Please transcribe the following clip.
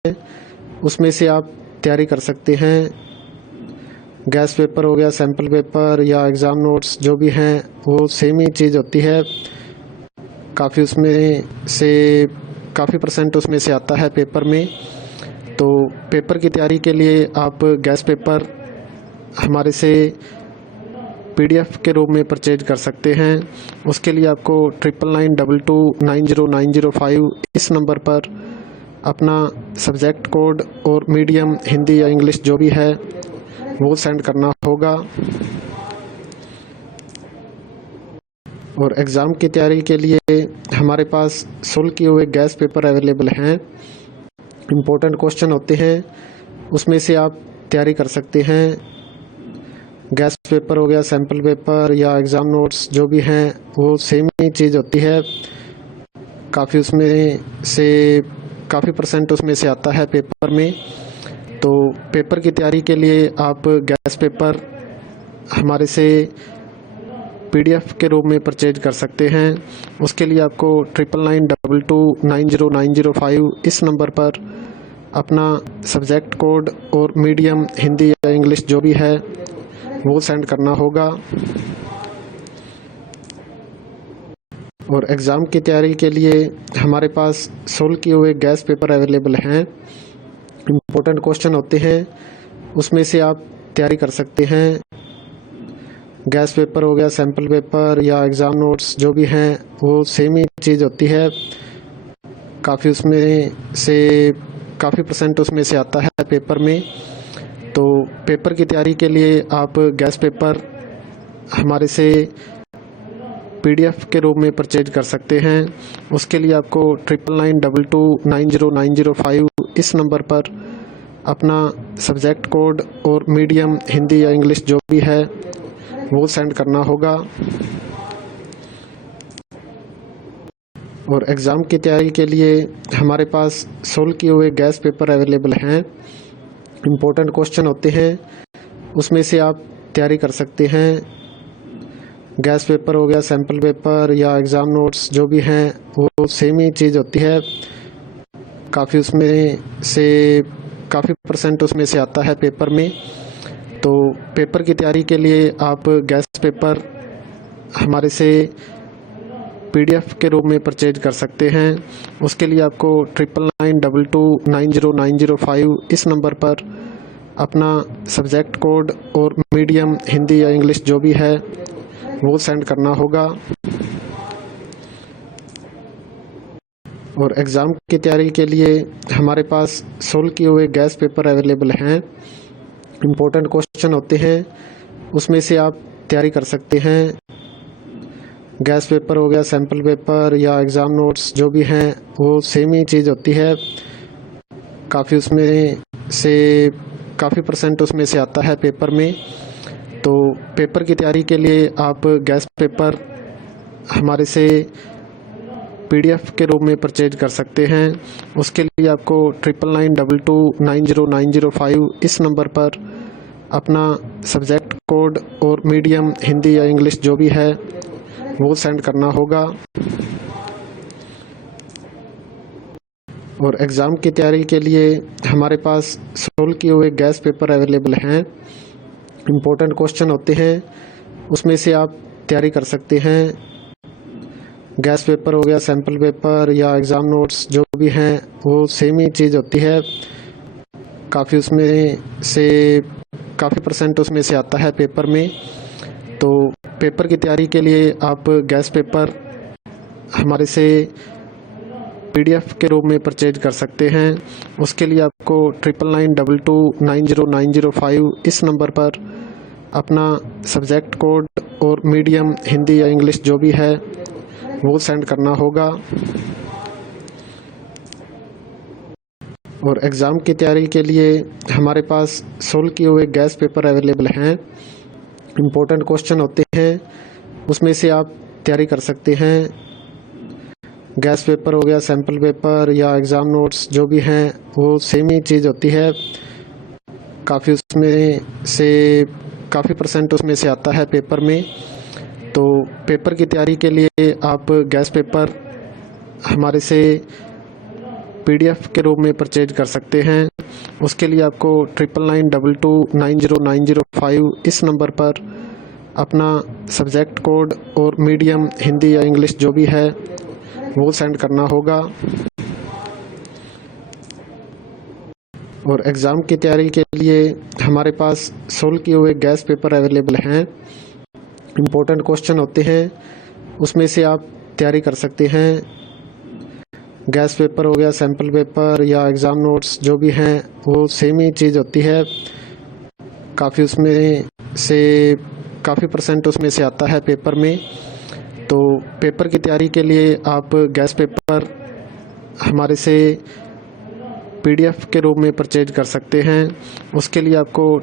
उसमें से आप तैयारी कर सकते हैं। गैस पेपर हो गया, सैम्पल पेपर या एग्ज़ाम नोट्स जो भी हैं वो सेम ही चीज़ होती है। काफ़ी उसमें से काफ़ी परसेंट उसमें से आता है पेपर में। तो पेपर की तैयारी के लिए आप गैस पेपर हमारे से PDF के रूप में परचेज कर सकते हैं। उसके लिए आपको 9992290905 इस नंबर पर अपना सब्जेक्ट कोड और मीडियम हिंदी या इंग्लिश जो भी है वो सेंड करना होगा। और एग्ज़ाम की तैयारी के लिए हमारे पास सोल्व किए हुए गैस पेपर अवेलेबल हैं। इम्पोर्टेंट क्वेश्चन होते हैं, उसमें से आप तैयारी कर सकते हैं। गैस पेपर हो गया, सैम्पल पेपर या एग्ज़ाम नोट्स जो भी हैं वो सेम ही चीज़ होती है। काफ़ी उसमें से काफ़ी परसेंट उसमें से आता है पेपर में। तो पेपर की तैयारी के लिए आप गैस पेपर हमारे से PDF के रूप में परचेज कर सकते हैं। उसके लिए आपको 9992290905 इस नंबर पर अपना सब्जेक्ट कोड और मीडियम हिंदी या इंग्लिश जो भी है वो सेंड करना होगा। और एग्ज़ाम की तैयारी के लिए हमारे पास सोल्व किए हुए गैस पेपर अवेलेबल हैं। इम्पोर्टेंट क्वेश्चन होते हैं, उसमें से आप तैयारी कर सकते हैं। गैस पेपर हो गया, सैम्पल पेपर या एग्ज़ाम नोट्स जो भी हैं वो सेम ही चीज़ होती है। काफ़ी उसमें से काफ़ी परसेंट उसमें से आता है पेपर में। तो पेपर की तैयारी के लिए आप गैस पेपर हमारे से PDF के रूप में परचेज कर सकते हैं। उसके लिए आपको 9992290905 इस नंबर पर अपना सब्जेक्ट कोड और मीडियम हिंदी या इंग्लिश जो भी है वो सेंड करना होगा। और एग्ज़ाम की तैयारी के लिए हमारे पास सोल्व किए हुए गैस पेपर अवेलेबल हैं। इम्पोर्टेंट क्वेश्चन होते हैं, उसमें से आप तैयारी कर सकते हैं। गैस पेपर हो गया, सैम्पल पेपर या एग्ज़ाम नोट्स जो भी हैं वो सेम ही चीज़ होती है। काफ़ी उसमें से काफ़ी परसेंट उसमें से आता है पेपर में। तो पेपर की तैयारी के लिए आप गैस पेपर हमारे से PDF के रूप में परचेज कर सकते हैं। उसके लिए आपको 9992290905 इस नंबर पर अपना सब्जेक्ट कोड और मीडियम हिंदी या इंग्लिश जो भी है वो सेंड करना होगा। और एग्ज़ाम की तैयारी के लिए हमारे पास सोल्व किए हुए गैस पेपर अवेलेबल हैं। इम्पोर्टेंट क्वेश्चन होते हैं, उसमें से आप तैयारी कर सकते हैं। गैस पेपर हो गया, सैम्पल पेपर या एग्ज़ाम नोट्स जो भी हैं वो सेम ही चीज़ होती है। काफ़ी उसमें से काफ़ी परसेंट उसमें से आता है पेपर में। तो पेपर की तैयारी के लिए आप गैस पेपर हमारे से PDF के रूप में परचेज कर सकते हैं। उसके लिए आपको 9992290905 इस नंबर पर अपना सब्जेक्ट कोड और मीडियम हिंदी या इंग्लिश जो भी है वो सेंड करना होगा। और एग्ज़ाम की तैयारी के लिए हमारे पास सोल्व किए हुए गैस पेपर अवेलेबल हैं। इम्पोर्टेंट क्वेश्चन होते हैं, उसमें से आप तैयारी कर सकते हैं। गैस पेपर हो गया, सैम्पल पेपर या एग्ज़ाम नोट्स जो भी हैं वो सेम ही चीज़ होती है। काफ़ी उसमें से काफ़ी परसेंट उसमें से आता है पेपर में। तो पेपर की तैयारी के लिए आप गैस पेपर हमारे से PDF के रूप में परचेज कर सकते हैं। उसके लिए आपको 9992290905 इस नंबर पर अपना सब्जेक्ट कोड और मीडियम हिंदी या इंग्लिश जो भी है वो सेंड करना होगा। और एग्ज़ाम की तैयारी के लिए हमारे पास सोल्व किए हुए गैस पेपर अवेलेबल हैं। इम्पोर्टेंट क्वेश्चन होते हैं, उसमें से आप तैयारी कर सकते हैं। गैस पेपर हो गया, सैम्पल पेपर या एग्ज़ाम नोट्स जो भी हैं वो सेम ही चीज़ होती है। काफ़ी उसमें से काफ़ी परसेंट उसमें से आता है पेपर में। तो पेपर की तैयारी के लिए आप गैस पेपर हमारे से PDF के रूप में परचेज कर सकते हैं। उसके लिए आपको 9992290905 इस नंबर पर अपना सब्जेक्ट कोड और मीडियम हिंदी या इंग्लिश जो भी है वो सेंड करना होगा। और एग्ज़ाम की तैयारी के लिए हमारे पास सोल्व किए हुए गैस पेपर अवेलेबल हैं। इम्पोर्टेंट क्वेश्चन होते हैं, उसमें से आप तैयारी कर सकते हैं। गैस पेपर हो गया, सैम्पल पेपर या एग्ज़ाम नोट्स जो भी हैं वो सेम ही चीज़ होती है। काफ़ी परसेंट उसमें से आता है पेपर में। तो पेपर की तैयारी के लिए आप गैस पेपर हमारे से PDF के रूप में परचेज कर सकते हैं। उसके लिए आपको